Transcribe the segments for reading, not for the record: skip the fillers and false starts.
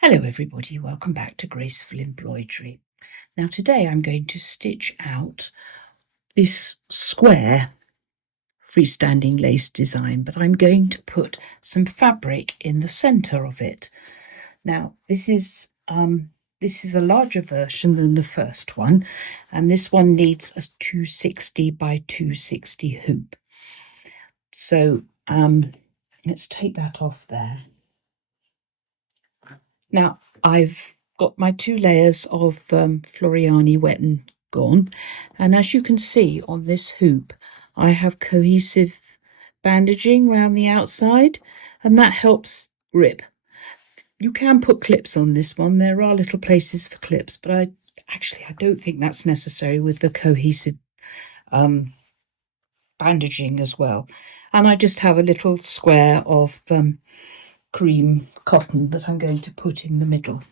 Hello everybody, welcome back to Graceful Embroidery. Now today I'm going to stitch out this square freestanding lace design, but I'm going to put some fabric in the centre of it. Now this is a larger version than the first one, and this one needs a 260 by 260 hoop. So let's take that off there. Now I've got my 2 layers of Floriani Wet and Gone, and as you can see on this hoop I have cohesive bandaging around the outside, and that helps grip. You can put clips on this one, there are little places for clips, but I don't think that's necessary with the cohesive bandaging as well. And I just have a little square of cream cotton that I'm going to put in the middle.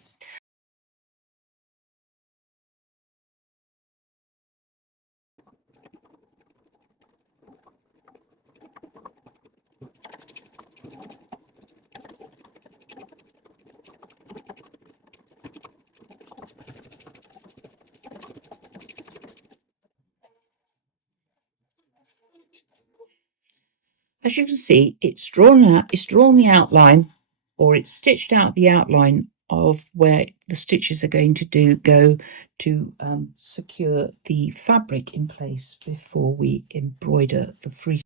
As you can see, it's drawn the outline, or it's stitched out the outline of where the stitches are going to go to secure the fabric in place before we embroider the free.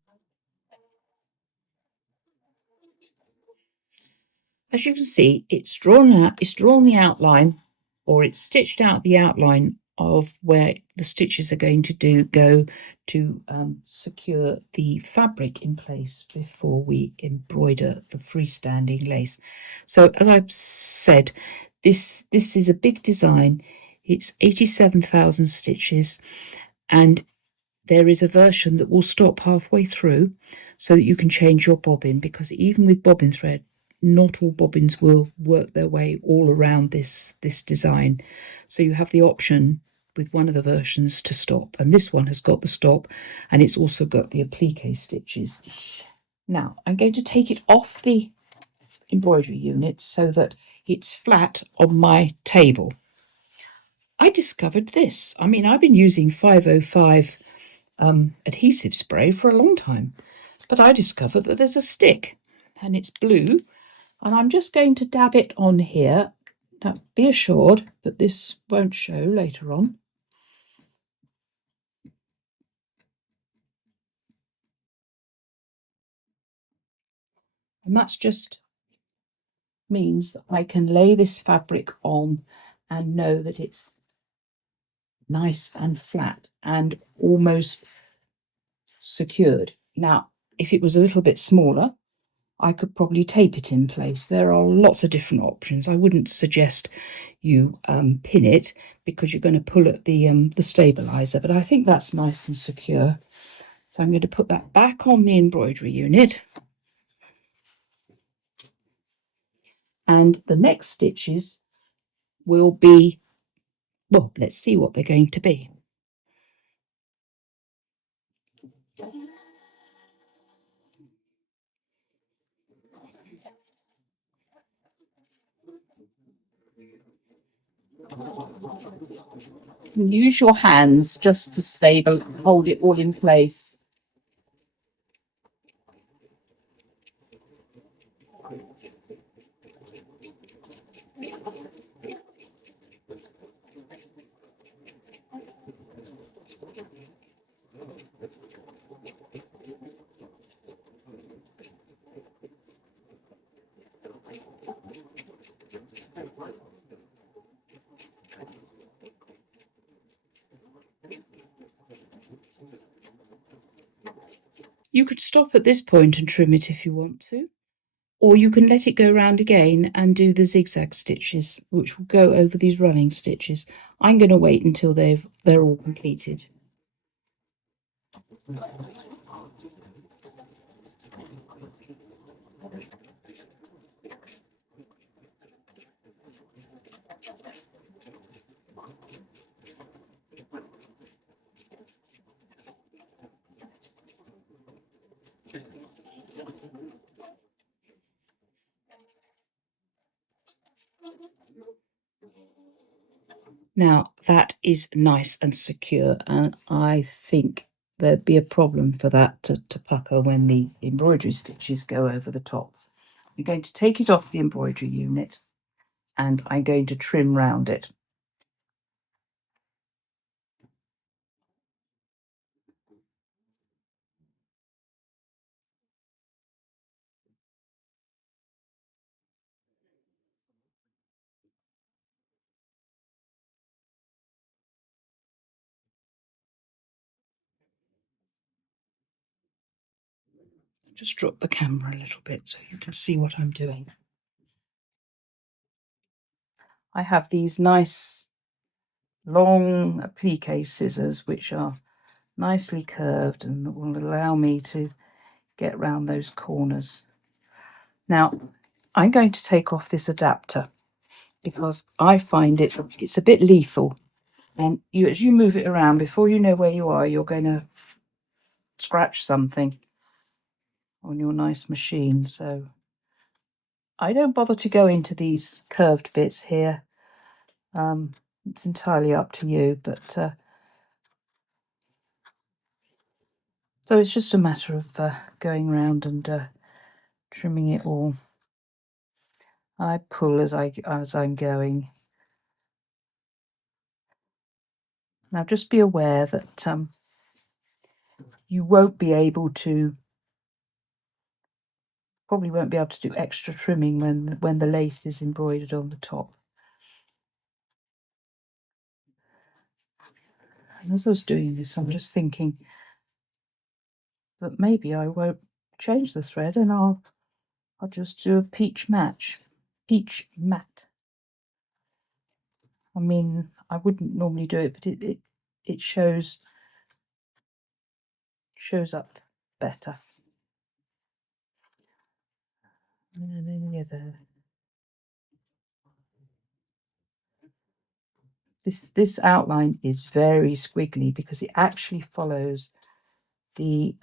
As you can see, it's drawn the outline, or it's stitched out the outline of where the stitches are going to go to secure the fabric in place before we embroider the freestanding lace. So as I've said, this is a big design. It's 87,000 stitches, and there is a version that will stop halfway through so that you can change your bobbin, because even with bobbin thread, not all bobbins will work their way all around this design. So you have the option with one of the versions to stop, and this one has got the stop, and it's also got the applique stitches. Now I'm going to take it off the embroidery unit so that it's flat on my table. I discovered this. I mean, I've been using 505 adhesive spray for a long time, but I discovered that there's a stick and it's blue, and I'm just going to dab it on here. Now be assured that this won't show later on. And that's just means that I can lay this fabric on and know that it's nice and flat and almost secured. Now if it was a little bit smaller, I could probably tape it in place. There are lots of different options. I wouldn't suggest you pin it, because you're going to pull at the stabilizer, but I think that's nice and secure. So I'm going to put that back on the embroidery unit, and the next stitches will be, well, let's see what they're going to be. Use your hands just to hold it all in place. You could stop at this point and trim it if you want to, or you can let it go round again and do the zigzag stitches, which will go over these running stitches. I'm going to wait until they're all completed. Now that is nice and secure, and I think there'd be a problem for that to pucker when the embroidery stitches go over the top. I'm going to take it off the embroidery unit and I'm going to trim round it. Just drop the camera a little bit so you can see what I'm doing. I have these nice long applique scissors which are nicely curved and will allow me to get round those corners. Now I'm going to take off this adapter because I find it's a bit lethal, and as you move it around, before you know where you are, you're going to scratch something on your nice machine. So I don't bother to go into these curved bits here. It's entirely up to you, but so it's just a matter of going around and trimming it all. I pull as I'm going. Now just be aware that you won't be able to, probably won't be able to do extra trimming when the lace is embroidered on the top. And as I was doing this, I'm just thinking that maybe I won't change the thread and I'll just do a peach matte. I mean, I wouldn't normally do it, but it shows up better. This outline is very squiggly because it actually follows the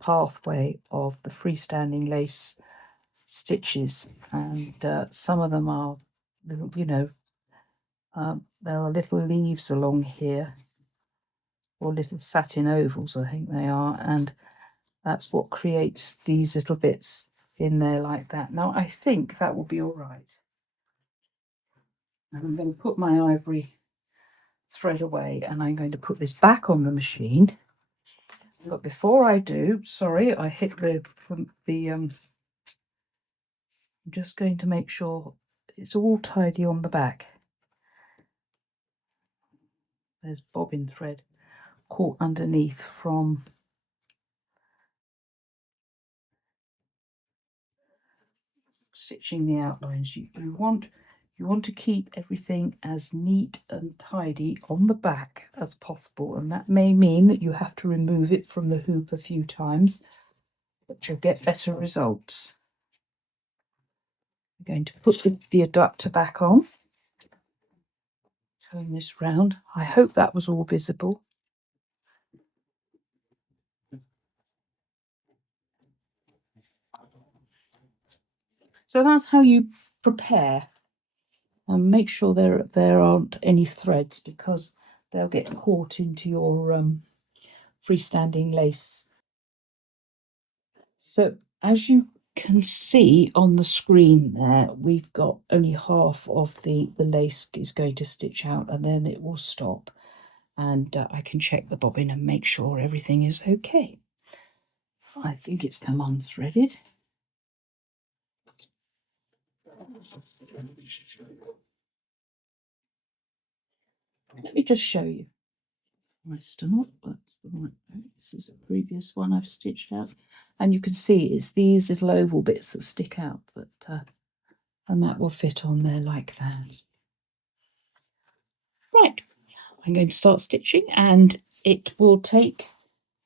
pathway of the freestanding lace stitches, and some of them are little, there are little leaves along here, or little satin ovals, I think they are, and that's what creates these little bits in there like that. Now I think that will be all right. And I'm going to put my ivory thread away and I'm going to put this back on the machine. But before I do, sorry, I hit I'm just going to make sure it's all tidy on the back. There's bobbin thread caught underneath from stitching the outlines. You want to keep everything as neat and tidy on the back as possible, and that may mean that you have to remove it from the hoop a few times, but you'll get better results. I'm going to put the adapter back on, turn this round. I hope that was all visible. So that's how you prepare, and make sure there aren't any threads because they'll get caught into your freestanding lace. So as you can see on the screen there, we've got only half of the lace is going to stitch out, and then it will stop, and I can check the bobbin and make sure everything is okay. I think it's come unthreaded. Let me just show you. Still not, that's the right. This is a previous one I've stitched out, and you can see it's these little oval bits that stick out, but and that will fit on there like that. Right, I'm going to start stitching, and it will take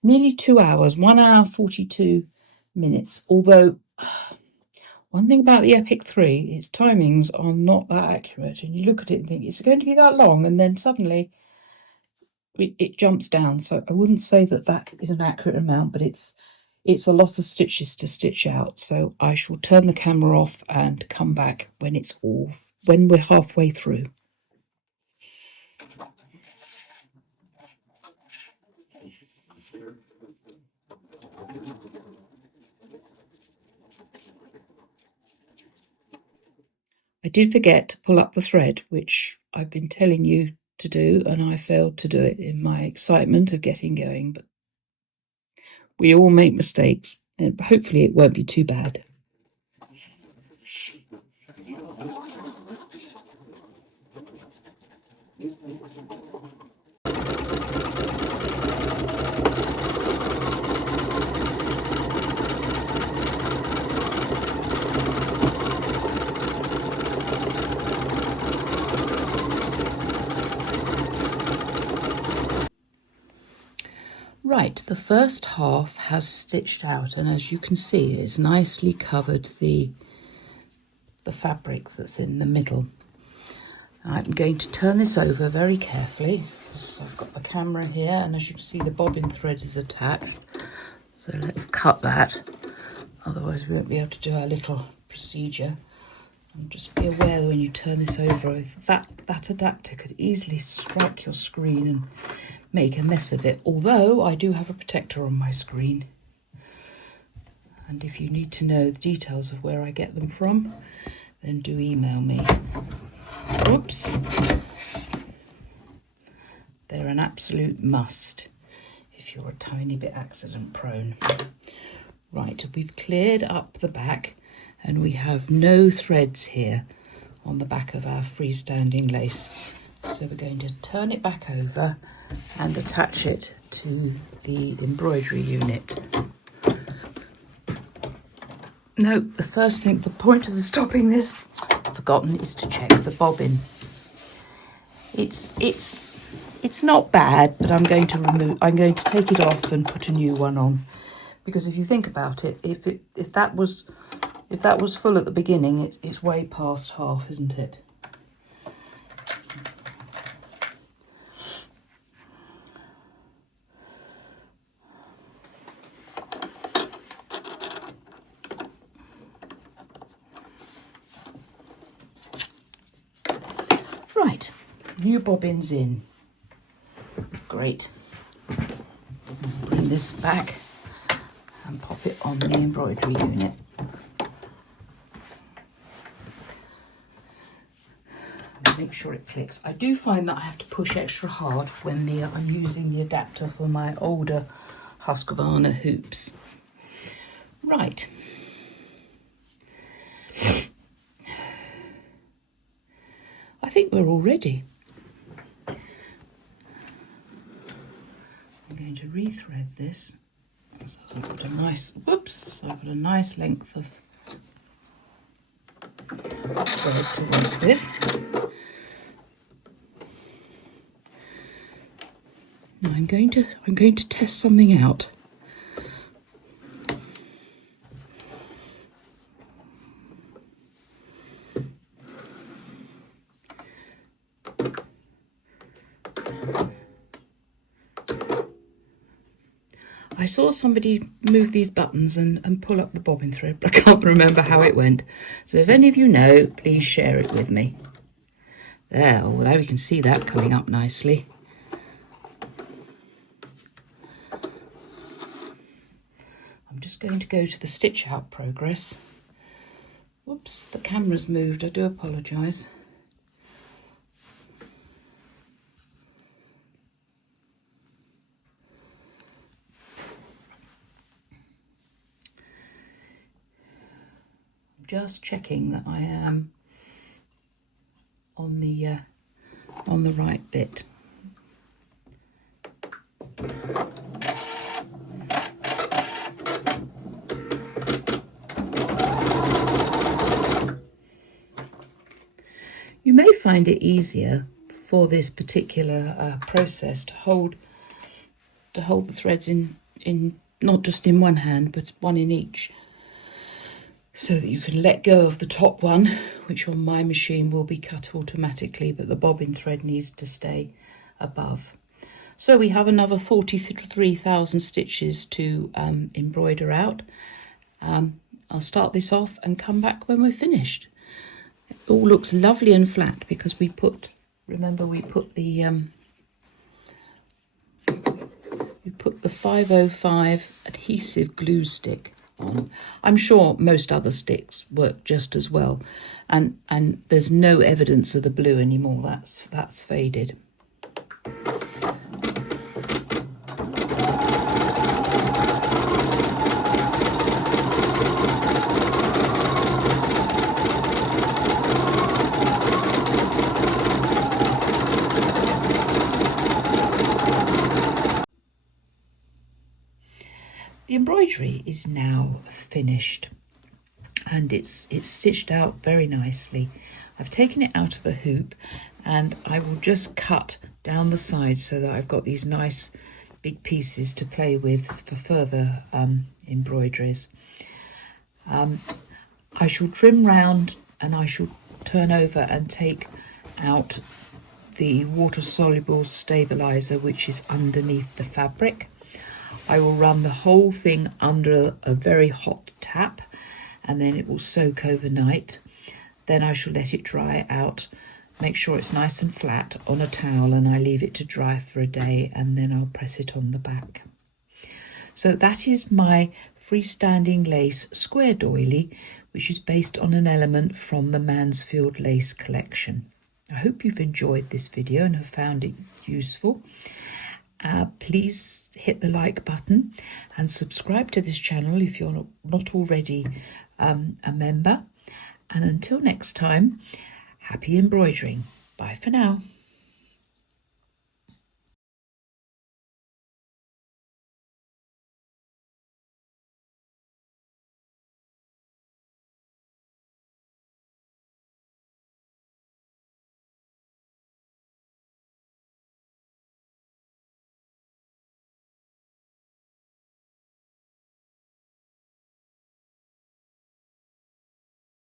nearly 2 hours, 1 hour 42 minutes. Although one thing about the Epic 3, its timings are not that accurate, and you look at it and think it's going to be that long, and then suddenly it jumps down. So I wouldn't say that is an accurate amount, but it's it's a lot of stitches to stitch out, so I shall turn the camera off and come back when it's all, when we're halfway through. I did forget to pull up the thread, which I've been telling you to do, and I failed to do it in my excitement of getting going, but we all make mistakes, and hopefully it won't be too bad. Right, the first half has stitched out, and as you can see, it's nicely covered the fabric that's in the middle. I'm going to turn this over very carefully. So I've got the camera here, and as you can see, the bobbin thread is attached. So let's cut that, otherwise we won't be able to do our little procedure. And just be aware that when you turn this over, that adapter could easily strike your screen and make a mess of it, although I do have a protector on my screen. And if you need to know the details of where I get them from, then do email me. Oops. They're an absolute must if you're a tiny bit accident prone. Right, we've cleared up the back and we have no threads here on the back of our freestanding lace. So we're going to turn it back over and attach it to the embroidery unit. No, the first thing, the point of stopping this, I've forgotten, is to check the bobbin. It's not bad, but I'm going to take it off and put a new one on, because if you think about it, if that was full at the beginning, it's way past half, isn't it? Right, new bobbins in. Great. Bring this back and pop it on the embroidery unit. Make sure it clicks. I do find that I have to push extra hard when I'm using the adapter for my older Husqvarna hoops. Right. I think we're all ready. I'm going to rethread this. So I've got a nice, so I've got a nice length of thread to work with. Now I'm going to test something out. I saw somebody move these buttons and pull up the bobbin thread, but I can't remember how it went. So if any of you know, please share it with me. There, oh, there we can see that coming up nicely. I'm just going to go to the stitch out progress. Whoops, the camera's moved, I do apologise. Just checking that I am on the right bit. You may find it easier for this particular process to hold the threads in not just in one hand, but one in each, so that you can let go of the top one, which on my machine will be cut automatically, but the bobbin thread needs to stay above. So we have another 43,000 stitches to embroider out. I'll start this off and come back when we're finished. It all looks lovely and flat because we put, remember we put the 505 adhesive glue stick on. I'm sure most other sticks work just as well, and there's no evidence of the blue anymore. That's faded. The embroidery is now finished and it's stitched out very nicely. I've taken it out of the hoop and I will just cut down the sides so that I've got these nice big pieces to play with for further embroideries. I shall trim round and I shall turn over and take out the water-soluble stabilizer which is underneath the fabric. I will run the whole thing under a very hot tap and then it will soak overnight. Then I shall let it dry out, make sure it's nice and flat on a towel, and I leave it to dry for a day and then I'll press it on the back. So that is my freestanding lace square doily, which is based on an element from the Mansfield lace collection. I hope you've enjoyed this video and have found it useful. Please hit the like button and subscribe to this channel if you're not already a member. And until next time, happy embroidering. Bye for now.